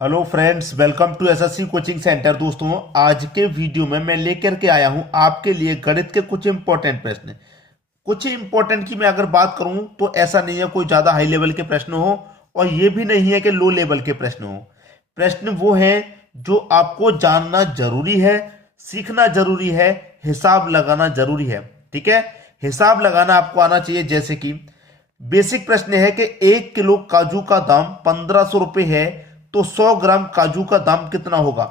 Hello friends, welcome to SSC coaching centre. दोस्तों, आज के वीडियो में मैं लेकर के आया हूं आपके लिए गणित के कुछ इंपॉर्टेंट प्रश्न। कुछ इंपॉर्टेंट की मैं अगर बात करूं तो ऐसा नहीं है कोई ज्यादा हाई लेवल के प्रश्न हो और ये भी नहीं है कि लो लेवल के प्रश्न हो। प्रश्न वो हैं जो आपको जानना जरूरी है, सीखना जरूरी है, हिसाब लगाना जरूरी है। ठीक है, हिसाब लगाना आपको आना चाहिए। जैसे कि बेसिक प्रश्न है कि 1 किलो काजू का दाम 1500 रुपये है, तो 100 ग्राम काजू का दाम कितना होगा।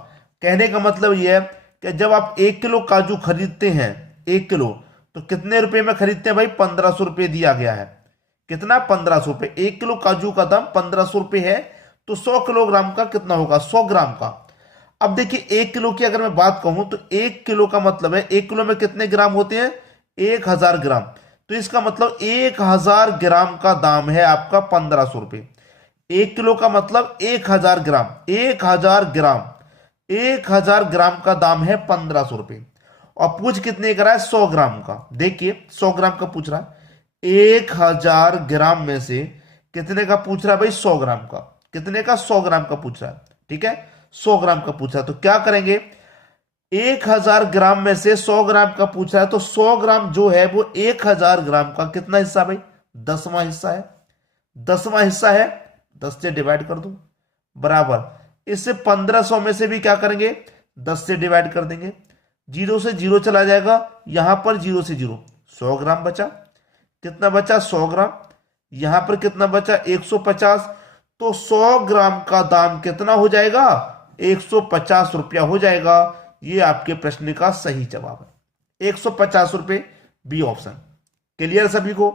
कहने का मतलब यह है कि जब आप 1 किलो काजू खरीदते हैं, 1 किलो, तो कितने रुपए में खरीदते हैं भाई? 1500 रुपये दिया गया है। कितना? 1500 रुपये। 1 किलो काजू का दाम 1500 रुपये है, तो 100 किलोग्राम का कितना होगा? 100 ग्राम का। अब देखिए, 1 किलो की अगर मैं बात कहूं तो 1 किलो का मतलब है 1 किलो में कितने ग्राम होते हैं? 1000 ग्राम। तो इसका मतलब 1000 ग्राम का दाम है आपका 1500 रुपये। 1 किलो का मतलब 1000 ग्राम, 1000 ग्राम, 1000 ग्राम का दाम है 1500 रुपये। और पूछ कितने का रहा है? 100 ग्राम का। देखिए, 100 ग्राम का पूछ रहा है। 1000 ग्राम में से कितने का पूछ रहा है भाई? 100 ग्राम का। कितने का? 100 ग्राम का पूछ रहा है। ठीक है, 100 ग्राम का पूछ रहा है तो क्या करेंगे? 1000 ग्राम में से 100 ग्राम का पूछ रहा है, तो 100 ग्राम जो है वो 1000 ग्राम का कितना हिस्सा भाई? 10वां हिस्सा है। 10वां हिस्सा है, 10 से डिवाइड कर दो, बराबर। इससे 1500 में से भी क्या करेंगे? 10 से डिवाइड कर देंगे। जीरो से जीरो चला जाएगा, यहां पर जीरो से जीरो, 100 ग्राम बचा। कितना बचा? 100 ग्राम। यहां पर कितना बचा? 150। तो 100 ग्राम का दाम कितना हो जाएगा? 150 रुपया हो जाएगा। ये आपके प्रश्न का सही जवाब है, 150 रुपये, बी ऑप्शन। क्लियर सभी को?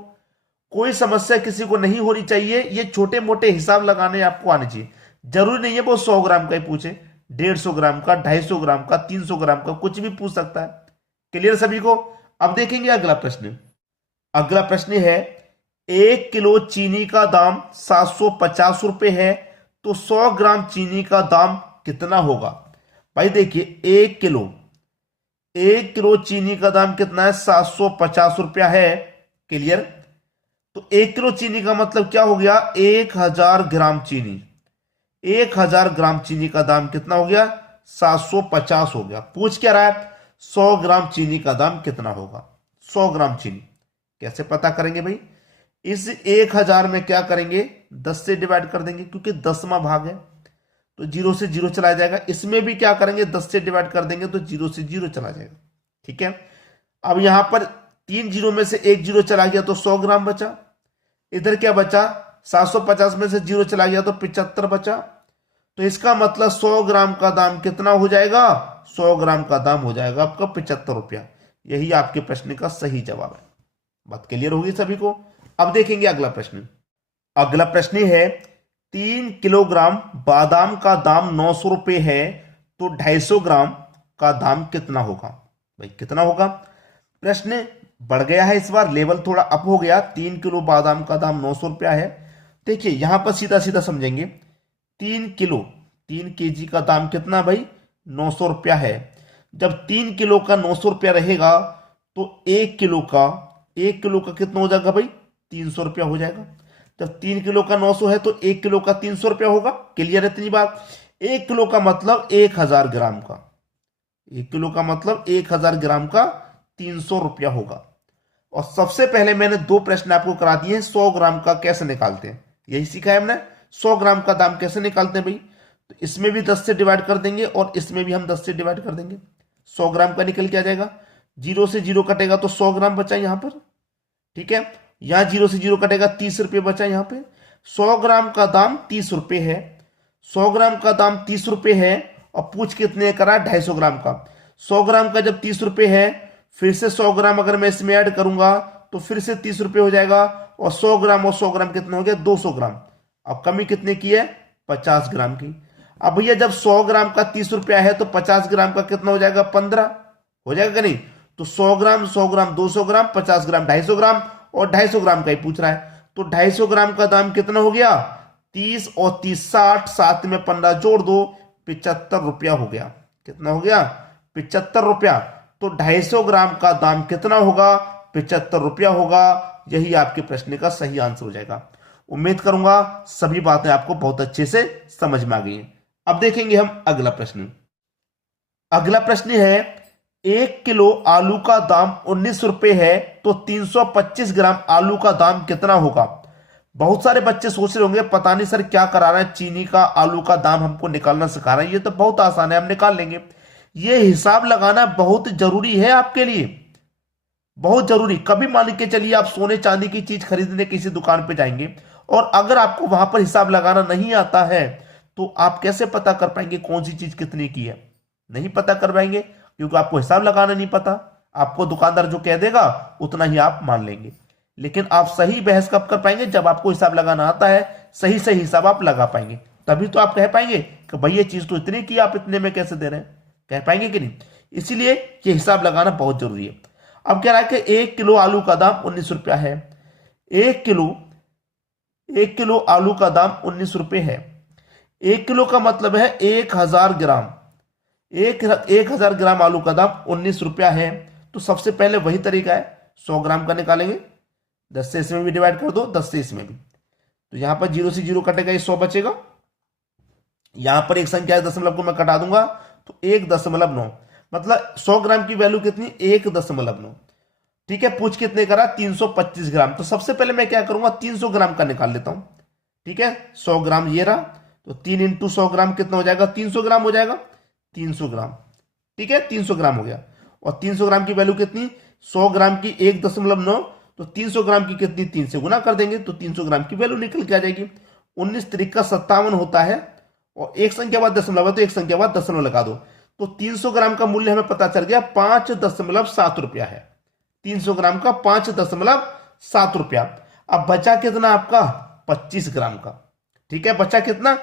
कोई समस्या किसी को नहीं होनी चाहिए। ये छोटे मोटे हिसाब लगाने आपको आने चाहिए। जरूरी नहीं है वो 100 ग्राम का ही पूछे, 150 ग्राम का, 250 ग्राम का, 300 ग्राम का, कुछ भी पूछ सकता है। क्लियर सभी को? अब देखेंगे अगला प्रश्न। अगला प्रश्न है, 1 किलो चीनी का दाम 750 रुपये है, तो 100 ग्राम चीनी का दाम कितना होगा। भाई देखिए, 1 किलो चीनी का दाम कितना है? 750 रुपया है। क्लियर? तो 1 किलो चीनी का मतलब क्या हो गया? 1000 ग्राम चीनी। 1000 ग्राम चीनी का दाम कितना हो गया? 750 हो गया। पूछ क्या रहा है? 100 ग्राम चीनी का दाम कितना होगा। 100 ग्राम चीनी कैसे पता करेंगे भाई? इस 1000 में क्या करेंगे? 10 से डिवाइड कर देंगे, क्योंकि 10वां भाग है, तो जीरो से जीरो चला जाएगा। इसमें भी क्या करेंगे? 10 से डिवाइड कर देंगे, तो जीरो से जीरो चला जाएगा। ठीक है, अब यहां पर 3 जीरो में से 1 जीरो चला गया, तो 100 ग्राम बचा। इधर क्या बचा? 750 में से जीरो चला गया, तो 75 बचा। तो इसका मतलब 100 ग्राम का दाम कितना हो जाएगा? 100 ग्राम का दाम हो जाएगा आपका 75 रुपया। यही आपके प्रश्न का सही जवाब है। बात क्लियर होगी सभी को? अब देखेंगे अगला प्रश्न। अगला प्रश्न है, 3 किलोग्राम बादाम का दाम 900 रुपये है, तो 250 ग्राम का दाम कितना होगा। भाई कितना होगा? प्रश्न बढ़ गया है, इस बार लेवल थोड़ा अप हो गया। 3 किलो बादाम का दाम 900 रुपया है। देखिए, यहां पर सीधा सीधा समझेंगे। 3 किलो, 3 केजी का दाम कितना भाई? 900 रुपया है। जब 3 किलो का 900 रुपया रहेगा, तो 1 किलो का कितना हो जाएगा भाई? 300 रुपया हो जाएगा। जब 3 किलो का 900 है, तो 1 किलो का 300 रुपया होगा। क्लियर है इतनी बात? 1 किलो का मतलब 1000 ग्राम का, 1 किलो का मतलब 1000 ग्राम का 300 रुपया होगा। और सबसे पहले मैंने 2 प्रश्न आपको करा दिए हैं, 100 ग्राम का कैसे निकालते हैं, यही सीखा है हमने। 100 ग्राम का दाम कैसे निकालते हैं भाई? तो इसमें भी 10 से डिवाइड कर देंगे और इसमें भी हम 10 से डिवाइड कर देंगे। 100 ग्राम का निकल के आ जाएगा। जीरो से जीरो कटेगा, तो 100 ग्राम बचा यहां पर। ठीक है, यहां जीरो से जीरो कटेगा, 30 रुपये बचा यहां पे। 100 ग्राम का दाम 30 रुपये है। 100 ग्राम का दाम 30 रुपये है, और पूछ कितने करा? 250 ग्राम का। 100 ग्राम का जब 30 रुपये है, फिर से 100 ग्राम अगर मैं इसमें ऐड करूंगा, तो फिर से 30 रुपये हो जाएगा। और 100 ग्राम और 100 ग्राम कितना हो गया? 200 ग्राम। अब कमी कितने की है? 50 ग्राम की। अब भैया जब 100 ग्राम का 30 रुपया है, तो 50 ग्राम का कितना हो जाएगा? 15 हो जाएगा कि नहीं? तो 100 ग्राम, 100 ग्राम, 200 ग्राम, 50 ग्राम, 250 ग्राम, और 250 ग्राम का ही पूछ रहा है। तो 250 ग्राम का दाम कितना हो गया? 30 और 30 60, साथ में 15 जोड़ दो, 75 रुपया हो गया। कितना हो गया? 75 रुपया। तो 250 ग्राम का दाम कितना होगा? 75 रुपया होगा। यही आपके प्रश्न का सही आंसर हो जाएगा। उम्मीद करूंगा सभी बातें आपको बहुत अच्छे से समझ में आ गई हैं। अब देखेंगे हम अगला प्रश्न। अगला प्रश्न है 1 किलो आलू का दाम 19 रुपए है तो 325 ग्राम आलू का दाम कितना होगा। बहुत सारे बच्चे सोच रहे होंगे पता नहीं सर क्या करा रहे हैं, चीनी का आलू का दाम हमको निकालना सिखा रहे हैं। ये तो बहुत आसान है, हम निकाल लेंगे। ये हिसाब लगाना बहुत जरूरी है आपके लिए, बहुत जरूरी। कभी मान के चलिए आप सोने चांदी की चीज खरीदने किसी दुकान पे जाएंगे और अगर आपको वहां पर हिसाब लगाना नहीं आता है तो आप कैसे पता कर पाएंगे कौन सी चीज कितने की है। नहीं पता कर पाएंगे क्योंकि आपको हिसाब लगाना नहीं पता। आपको दुकानदार जो कह देगा उतना ही आप मान लेंगे। लेकिन आप सही बहस कब कर पाएंगे, जब आपको हिसाब लगाना आता है, सही सही हिसाब आप लगा पाएंगे। तभी तो आप कह पाएंगे कि भाई ये चीज तो इतनी की, आप इतने में कैसे दे रहे हैं, कह पाएंगे कि नहीं। इसीलिए ये हिसाब लगाना बहुत जरूरी है। अब कह रहा है कि 1 किलो आलू का दाम 19 रुपया है। 1 किलो आलू का दाम 19 रुपये है। 1 किलो का मतलब है 1000 ग्राम। 1000 ग्राम आलू का दाम 19 रुपया है। तो सबसे पहले वही तरीका है, 100 ग्राम का निकालेंगे। 10 से इसमें भी डिवाइड कर दो, 10 से इसमें भी। तो यहां पर 0 से 0 कटेगा, ये 100 बचेगा। यहां पर एक संख्या दशमलव को मैं कटा दूंगा तो 1.9, मतलब 100 ग्राम की वैल्यू कितनी, 1.9। ठीक है, पूछ कितने करा, 325 ग्राम। तो सबसे पहले मैं क्या करूंगा, 300 ग्राम का निकाल लेता हूं। ठीक है, 100 ग्राम ये रहा, तो 3 इंटू 100 ग्राम कितना हो जाएगा, 300 ग्राम हो जाएगा। 300 ग्राम, ठीक है, 300 ग्राम हो गया। और 300 ग्राम की वैल्यू कितनी, 100 ग्राम की 1.9, तो 300 ग्राम की कितनी, 3 से गुना कर देंगे तो 300 ग्राम की वैल्यू निकल के आ जाएगी। 19 त्रिका 57 होता है और एक संख्या बाद दशमलव है तो एक संख्या बाद दशमलव लगा दो। तो 300 ग्राम का मूल्य हमें पता चल गया 5.7 रुपया है। 300 ग्राम का 5.7 रुपया। अब बचा कितना आपका, 25 ग्राम का। ठीक है, बचा कितना,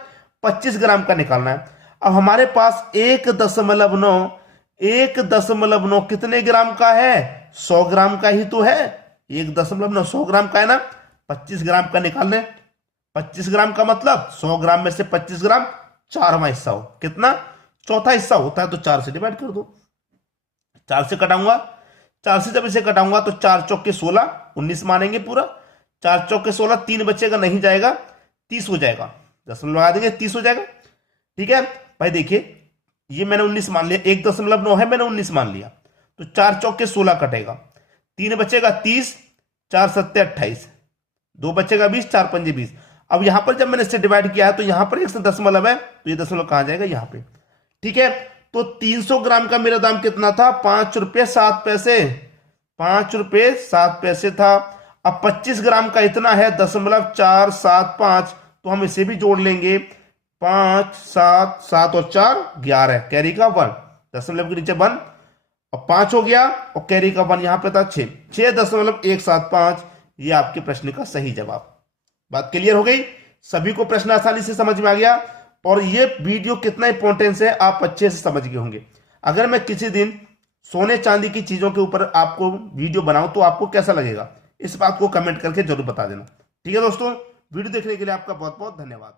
25 ग्राम का निकालना है। अब हमारे पास 1.9 कितने ग्राम का है, 100 ग्राम का ही तो है। 1.9 100 ग्राम का है ना, 25 ग्राम का निकालने। 25 ग्राम का मतलब 100 ग्राम में से 25 ग्राम 4वां हिस्सा हो, कितना, चौथा हिस्सा होता है। तो 4 से डिवाइड कर दो, 4 से कटाऊंगा। 4 से जब इसे कटाऊंगा तो 4 चौके 16, 19 मानेंगे पूरा। 4 चौके 16, 3 बचेगा, नहीं जाएगा, 30 हो जाएगा। दशमलव लगा देंगे, 30 हो जाएगा। ठीक है भाई, देखिए ये मैंने 19 मान लिया, 1.9 है, मैंने 19 मान लिया। तो 4 चौके 16 कटेगा, 3 बचेगा 30, 4 सत्ते 28, 2 बचेगा 20, 4 पंजे 20। अब यहां पर जब मैंने इससे डिवाइड किया है तो यहां पर एक दशमलव है, तो ये दशमलव कहां जाएगा, यहां पे। ठीक है, तो 300 ग्राम का मेरा दाम कितना था, 5 रुपये 7 पैसे। 5 रुपये 7 पैसे था। अब 25 ग्राम का इतना है 0.475, तो हम इसे भी जोड़ लेंगे। 5 7 7 और 4 11, कैरी का 1, दशमलव के नीचे 1 और 5 हो गया, और कैरी का 1 यहां पे था 6, 6.175। ये आपके प्रश्न का सही जवाब। बात क्लियर हो गई, सभी को प्रश्न आसानी से समझ में आ गया। और ये वीडियो कितना इंपॉर्टेंस है आप अच्छे से समझ गए होंगे। अगर मैं किसी दिन सोने चांदी की चीजों के ऊपर आपको वीडियो बनाऊं तो आपको कैसा लगेगा, इस बात को कमेंट करके जरूर बता देना। ठीक है दोस्तों, वीडियो देखने के लिए आपका बहुत बहुत धन्यवाद।